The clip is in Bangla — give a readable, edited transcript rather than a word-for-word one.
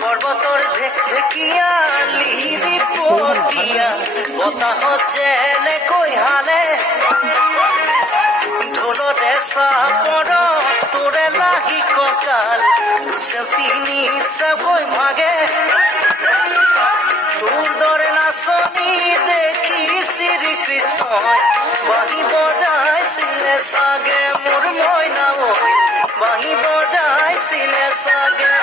পর্বতর ঢেকিয়া লিরি পতিয়া বতা হচ্ছে কই হানে ঢোলো দেশা পর তোরে লাগি ককাল সে তিনি সবই ভাগে তোর দরে নাচনি দেখি শ্রীকৃষ্ণ বাহি বজায় সিনে সাগে মোর ময়না ওই বাহি বজায় সিনে সাগে